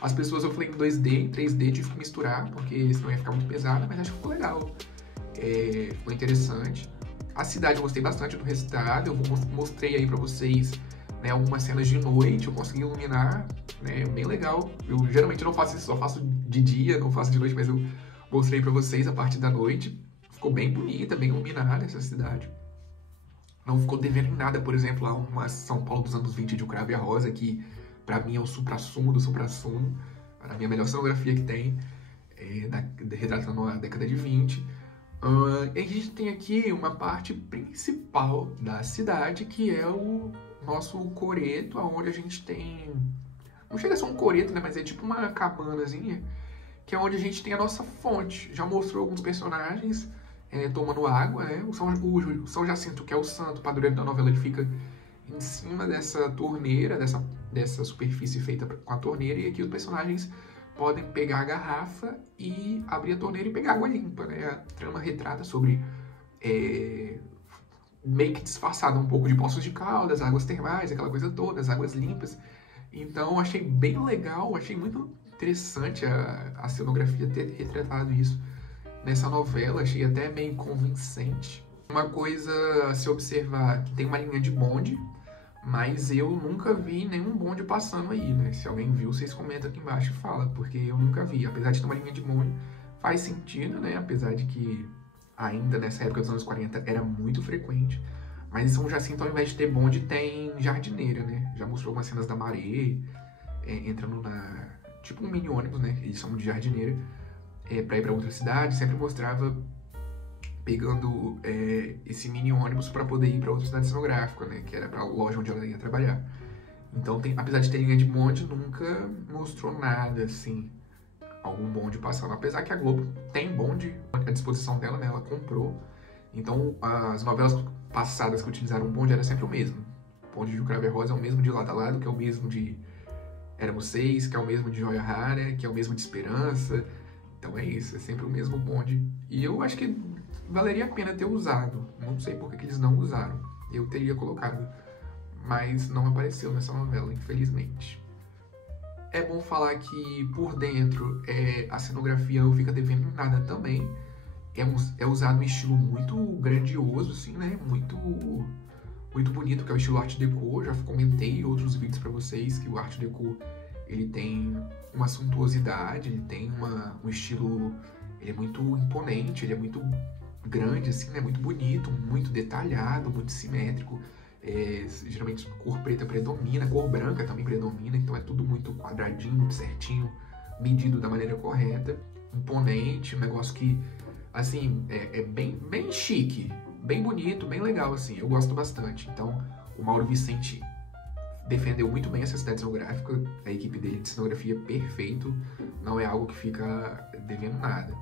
As pessoas eu falei em 2D, em 3D tive que misturar, porque senão ia ficar muito pesada, mas acho que ficou legal. Ficou interessante. A cidade eu gostei bastante do resultado. Eu mostrei aí pra vocês, né, algumas cenas de noite. Eu consegui iluminar, né, bem legal. Eu geralmente não faço isso, só faço de dia, não faço de noite, mas eu mostrei pra vocês a parte da noite. ficou bem bonita, bem iluminada essa cidade. Não ficou devendo em nada, por exemplo, a uma São Paulo dos anos 20 de O Cravo e a Rosa, que pra mim é o suprassumo do suprassumo, a minha melhor cenografia que tem, retratando a década de 20. A gente tem aqui uma parte principal da cidade, que é o nosso coreto, onde a gente tem... Não chega a ser um coreto, né? Mas é tipo uma cabanazinha, que é onde a gente tem a nossa fonte. Já mostrou alguns personagens tomando água, né? O São Jacinto, que é o santo padroeiro da novela, ele fica em cima dessa torneira, dessa superfície feita com a torneira, e aqui os personagens podem pegar a garrafa e abrir a torneira e pegar água limpa, né? A trama retrata sobre meio que disfarçada um pouco de Poços de Caldas, águas termais, aquela coisa toda, as águas limpas. Então achei bem legal, achei muito interessante a cenografia ter retratado isso nessa novela, achei até meio convincente. Uma coisa a se observar, que tem uma linha de bonde, mas eu nunca vi nenhum bonde passando aí, né? Se alguém viu, vocês comentam aqui embaixo e fala, porque eu nunca vi. Apesar de ter uma linha de bonde, faz sentido, né? Apesar de que ainda nessa época dos anos 40 era muito frequente. Mas em São Jacinto, ao invés de ter bonde, tem jardineira, né? Já mostrou algumas cenas da Maré, entrando na... tipo um mini ônibus, né? Eles chamam de jardineira, pra ir pra outra cidade. Sempre mostrava pegando esse mini ônibus para poder ir para outra cidade cenográfica, né? Que era para a loja onde ela ia trabalhar. Então, apesar de ter linha de bonde, nunca mostrou nada, assim, algum bonde passando. Apesar que a Globo tem bonde à disposição dela, né? Ela comprou. Então, as novelas passadas que utilizaram bonde era sempre o mesmo. O bonde de O Cravo e a Rosa é o mesmo de Lado a Lado, que é o mesmo de Éramos Seis, que é o mesmo de Joia Rara, que é o mesmo de Esperança. Então é isso, é sempre o mesmo bonde. E eu acho que valeria a pena ter usado. Não sei por que eles não usaram. Eu teria colocado. Mas não apareceu nessa novela, infelizmente. É bom falar que por dentro a cenografia não fica devendo nada também. É usado um estilo muito grandioso, assim, né? Muito bonito, que é o estilo Art Deco. Já comentei em outros vídeos pra vocês que o Art Deco, ele tem uma suntuosidade, ele tem um estilo... Ele é muito imponente, ele é muito grande, assim, né? Muito bonito, muito detalhado, muito simétrico. Geralmente cor preta predomina, cor branca também predomina, então é tudo muito quadradinho, muito certinho, medido da maneira correta, imponente, um negócio que, assim, é bem chique, bem bonito, bem legal, assim, eu gosto bastante. Então, o Mauro Vicente defendeu muito bem essa cidade cenográfica, a equipe dele de cenografia perfeito, não é algo que fica devendo nada.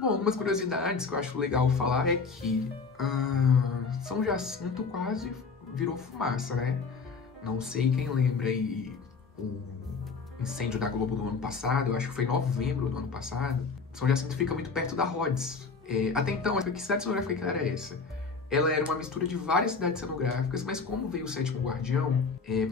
Bom, algumas curiosidades que eu acho legal falar é que São Jacinto quase virou fumaça, né? Não sei quem lembra aí o incêndio da Globo do ano passado, eu acho que foi em novembro do ano passado. São Jacinto fica muito perto da Rhodes. Até então, que cidade cenográfica que era essa? Ela era uma mistura de várias cidades cenográficas, mas como veio o Sétimo Guardião,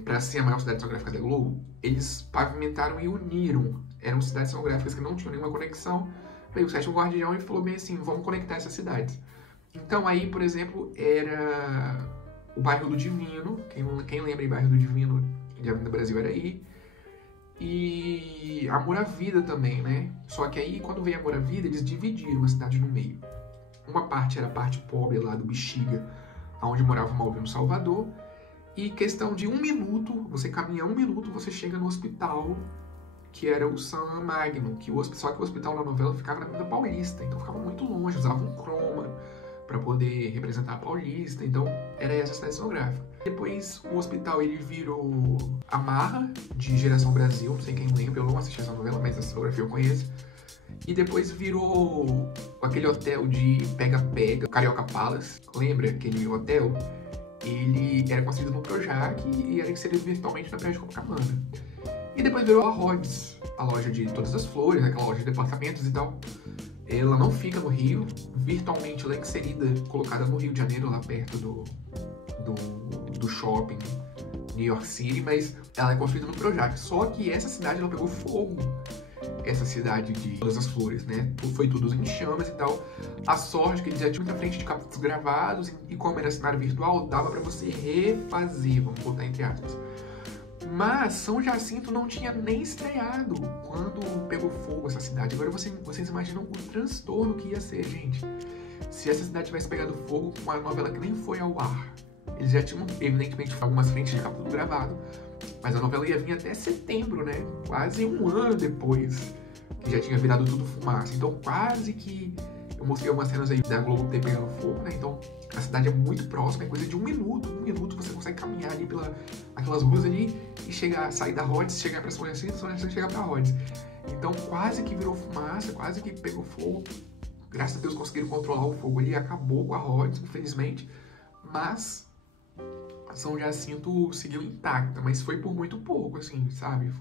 para ser a maior cidade cenográfica da Globo, eles pavimentaram e uniram. Eram cidades cenográficas que não tinham nenhuma conexão. Veio o Sétimo Guardião e falou bem assim, vamos conectar essas cidades. Então aí, por exemplo, era o bairro do Divino, quem lembra em bairro do Divino, de Avenida Brasil era aí, e Amor à Vida também, né? Só que aí, quando veio Amor à Vida, eles dividiram a cidade no meio. Uma parte era a parte pobre lá do Bexiga, onde morava o Malvino Salvador, e questão de 1 minuto, você caminha 1 minuto, você chega no hospital, que era o San Magno, só que o hospital na novela ficava na Avenida Paulista, então ficava muito longe, usava um croma para poder representar a Paulista, então era essa cidade cenográfica. Depois o hospital ele virou a Marra, de Geração Brasil, não sei quem lembra, eu não assisti essa novela, mas a cenografia eu conheço. E depois virou aquele hotel de pega-pega, Carioca Palace, lembra aquele hotel? Ele era construído no Projac e era inserido virtualmente na Praia de Copacabana. E depois virou a Rhodes, a loja de todas as flores, aquela loja de departamentos e tal. Ela não fica no Rio, virtualmente ela é inserida, colocada no Rio de Janeiro, lá perto do shopping New York City, mas ela é construída no Projac. Só que essa cidade ela pegou fogo, essa cidade de todas as flores, né? Foi tudo em chamas e tal. A sorte que eles já tinham muita frente de capítulos gravados e como era cenário virtual, dava pra você refazer, vamos botar entre aspas. Mas São Jacinto não tinha nem estreado quando pegou fogo essa cidade. Agora vocês imaginam o transtorno que ia ser, gente. Se essa cidade tivesse pegado fogo com uma novela que nem foi ao ar. Eles já tinham, evidentemente, algumas frentes de capítulo gravado, mas a novela ia vir até setembro, né? Quase um ano depois, que já tinha virado tudo fumaça. Então, quase que eu mostrei algumas cenas aí da Globo ter pegado fogo, né? Então, a cidade é muito próxima, é coisa de um minuto. Um minuto você consegue caminhar ali aquelas ruas ali e sair da Rhodes, chegar pra São Jacinto chegar pra Rhodes. Então, quase que virou fumaça, quase que pegou fogo. Graças a Deus conseguiram controlar o fogo ali, acabou com a Rhodes, infelizmente. Mas São Jacinto seguiu intacta, mas foi por muito pouco, assim, sabe?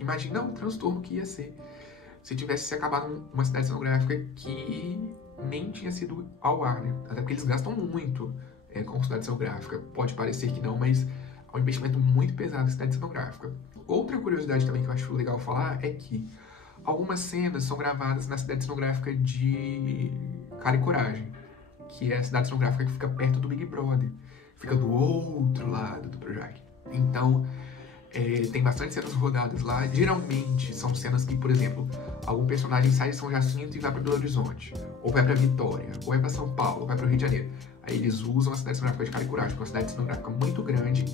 Imagina o transtorno que ia ser se tivesse se acabado uma cidade cenográfica que nem tinha sido ao ar, né? Até porque eles gastam muito com cidade cenográfica. Pode parecer que não, mas é um investimento muito pesado em cidade cenográfica. Outra curiosidade também que eu acho legal falar é que algumas cenas são gravadas na cidade cenográfica de Cara e Coragem, que é a cidade cenográfica que fica perto do Big Brother. Fica do outro lado do Projac. Então, tem bastante cenas rodadas lá. Geralmente, são cenas que, por exemplo, algum personagem sai de São Jacinto e vai para Belo Horizonte, ou vai para Vitória, ou vai para São Paulo, ou vai para o Rio de Janeiro. Aí eles usam a cidade cenográfica de Cara e Coragem, que é uma cidade cenográfica muito grande,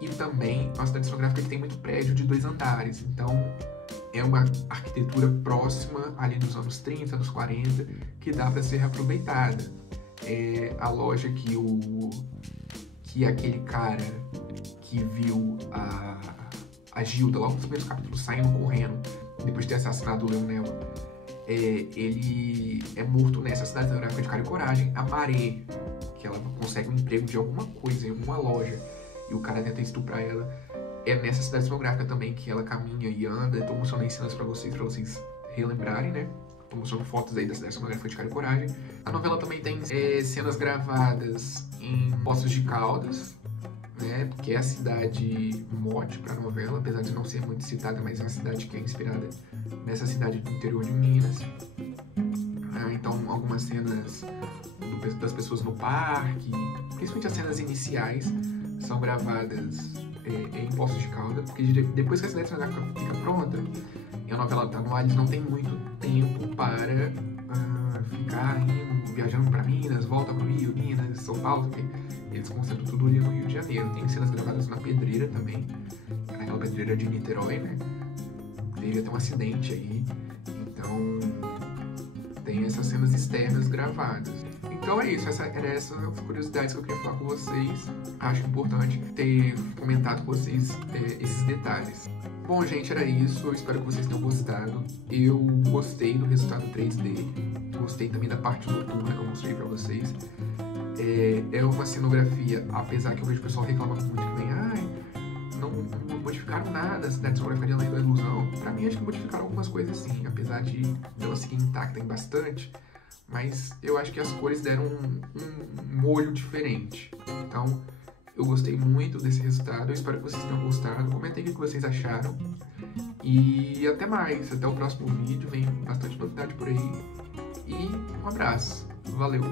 e também uma cidade cenográfica que tem muito prédio de 2 andares. Então, é uma arquitetura próxima ali dos anos 30, anos 40, que dá para ser reaproveitada. A loja que aquele cara que viu a Gilda lá nos primeiros capítulos saindo correndo depois de ter assassinado o Leonel, ele é morto nessa cidade cenográfica de Cara e Coragem. A Maré, que ela consegue um emprego de alguma coisa em alguma loja e o cara tenta estuprar ela, é nessa cidade cenográfica também que ela caminha e anda. Estou mostrando cenas pra vocês relembrarem, né? Tô mostrando fotos aí da cidade cenográfica de Cara e Coragem. A novela também tem cenas gravadas em Poços de Caldas, né? Que é a cidade mote pra novela, apesar de não ser muito citada, mas é uma cidade que é inspirada nessa cidade do interior de Minas. Então, algumas cenas das pessoas no parque, principalmente as cenas iniciais, são gravadas em Poços de Caldas, porque depois que a cidade cenográfica fica pronta, e a novela tá no ar, eles não tem muito tempo para ficar viajando para Minas, volta pro Rio, Minas, São Paulo, porque eles concentram tudo ali no Rio de Janeiro. Tem cenas gravadas na Pedreira também, naquela pedreira de Niterói, né? Teve até um acidente aí, então tem essas cenas externas gravadas. Então é isso, eram essas curiosidades que eu queria falar com vocês. Acho importante ter comentado com vocês esses detalhes. Bom, gente, era isso. Eu espero que vocês tenham gostado. Eu gostei do resultado 3D. Gostei também da parte noturna que eu mostrei pra vocês. É uma cenografia, apesar que eu vejo o pessoal reclamando muito que vem, não modificaram nada a cidade cenográfica de Além da Ilusão. Pra mim, acho que modificaram algumas coisas sim, apesar de ela seguir intacta em bastante. Mas eu acho que as cores deram um molho diferente. Então, eu gostei muito desse resultado. Eu espero que vocês tenham gostado. Comentem o que vocês acharam. E até mais. Até o próximo vídeo. Vem bastante novidade por aí. E um abraço. Valeu!